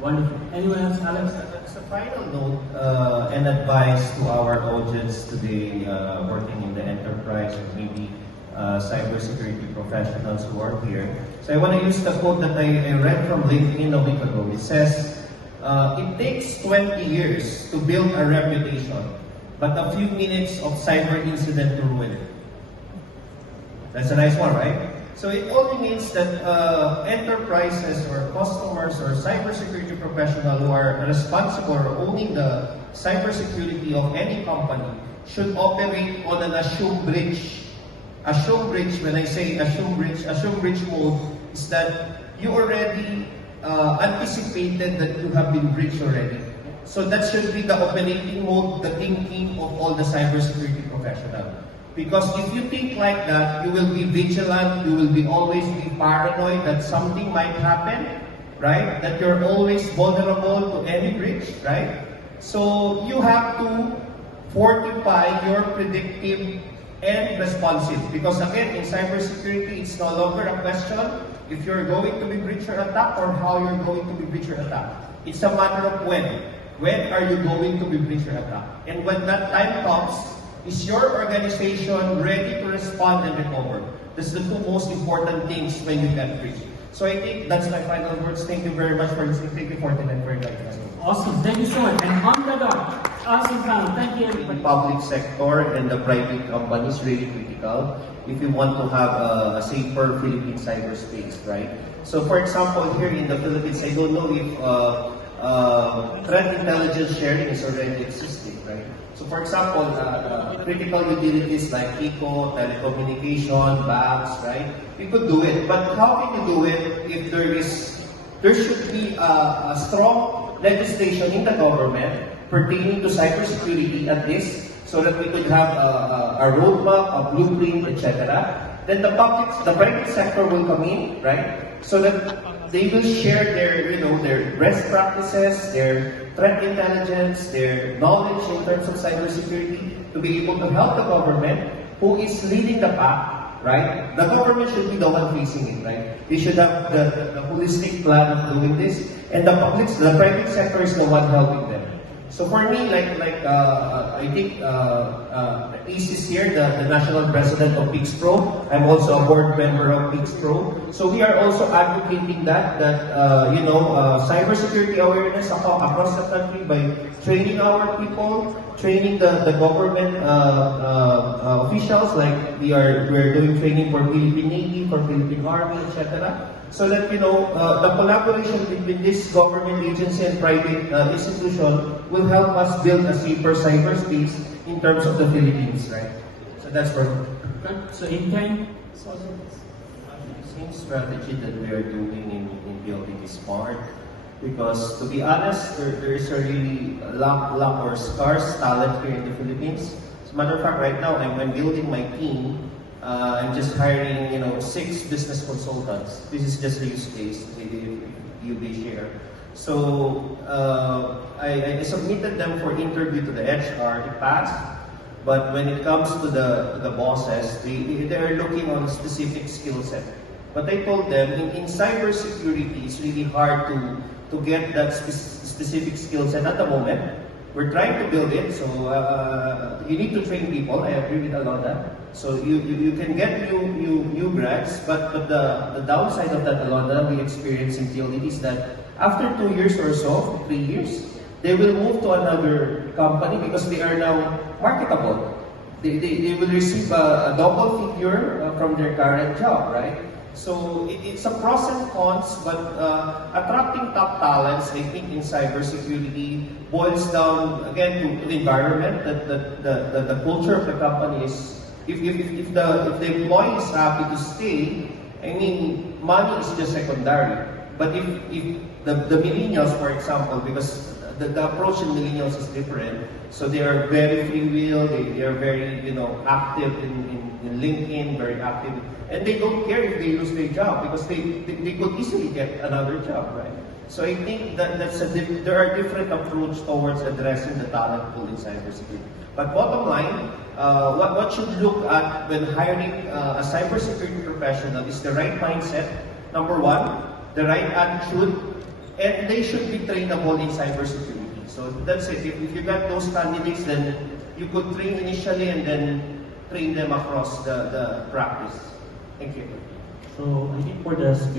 Wonderful. Anyone else, Alex? As a final note and advice to our audience today working in the enterprise or maybe cybersecurity professionals who are here. So I want to use the quote that I read from LinkedIn a week ago. It says, it takes 20 years to build a reputation, but a few minutes of cyber incident to ruin it. That's a nice one, right? So it only means that enterprises or customers or cybersecurity professionals who are responsible or owning the cybersecurity of any company should operate on an assume breach. Assume breach, when I say assume breach mode is that you already anticipated that you have been breached already. So that should be the operating mode, the thinking of all the cybersecurity professionals. Because if you think like that, you will be vigilant, you will be always be paranoid that something might happen, right? That you're always vulnerable to any breach, right? So you have to fortify your predictive and responsive. Because again, in cybersecurity, it's no longer a question if you're going to be breached or attacked or how you're going to be breached or attacked. It's a matter of when. When are you going to be breached or attacked? And when that time comes, is your organization ready to respond and recover? That's the two most important things when you get breached. So I think that's my final words. Thank you very much for listening. Thank you for tonight for inviting us. Awesome. Thank you so much. And on the dot. Awesome panel. Thank you, everybody. The public sector and the private companies really critical if you want to have a safer Philippine cyberspace, right? So for example, here in the Philippines, I don't know if threat intelligence sharing is already existing, right? So for example, critical utilities like ECO, telecommunication, banks, right? We could do it, but how can you do it if there should be a strong legislation in the government pertaining to cybersecurity at least, so that we could have a roadmap, a blueprint, etc. Then the private sector will come in, right? So that they will share their best practices, their threat intelligence, their knowledge in terms of cybersecurity to be able to help the government who is leading the pack, right? The government should be the one facing it, right? They should have the holistic plan of doing this, and the private sector is the one helping them. So for me, I think Ace is here, the national president of PixPro. I'm also a board member of PixPro. So we are also advocating that cybersecurity awareness across the country by training our people, training the government officials, like we're doing training for Philippine Navy, for Philippine Army, etc. So that the collaboration between this government agency and private institution will help us build a safer cyberspace in terms of the Philippines, right? So that's for me. So intent. Same strategy that we are doing in building is smart, because to be honest, there is a really lack or scarce talent here in the Philippines. As a matter of fact, right now I'm building my team. I'm just hiring, 6 business consultants. This is just a use case, maybe you may share. So I submitted them for interview to the HR. It passed, but when it comes to the bosses, they're looking on a specific skill set. But I told them in cybersecurity, it's really hard to get that specific skill set at the moment. We're trying to build it, so you need to train people. I agree with Alonda. So you can get new grads, but the downside of that, Alonda, we experience in PLDT is that after 2 years or so, 3 years, they will move to another company because they are now marketable. They will receive a double figure from their current job, right? So it's a pros and cons, but attracting top talents, I think, in cybersecurity boils down again to the environment. That the culture of the company is. If the employee is happy to stay, I mean, money is just secondary. But if the millennials, for example, because the approach in millennials is different, so they are very free will, they are very active in LinkedIn, very active, and they don't care if they lose their job because they could easily get another job, right? So I think that there are different approaches towards addressing the talent pool in cybersecurity. But bottom line, what should look at when hiring a cybersecurity professional is the right mindset, number one, the right attitude, And they should be trainable in cybersecurity. So that's it. If you got those candidates, then you could train initially and then train them across the practice. Thank you. So I think for the skill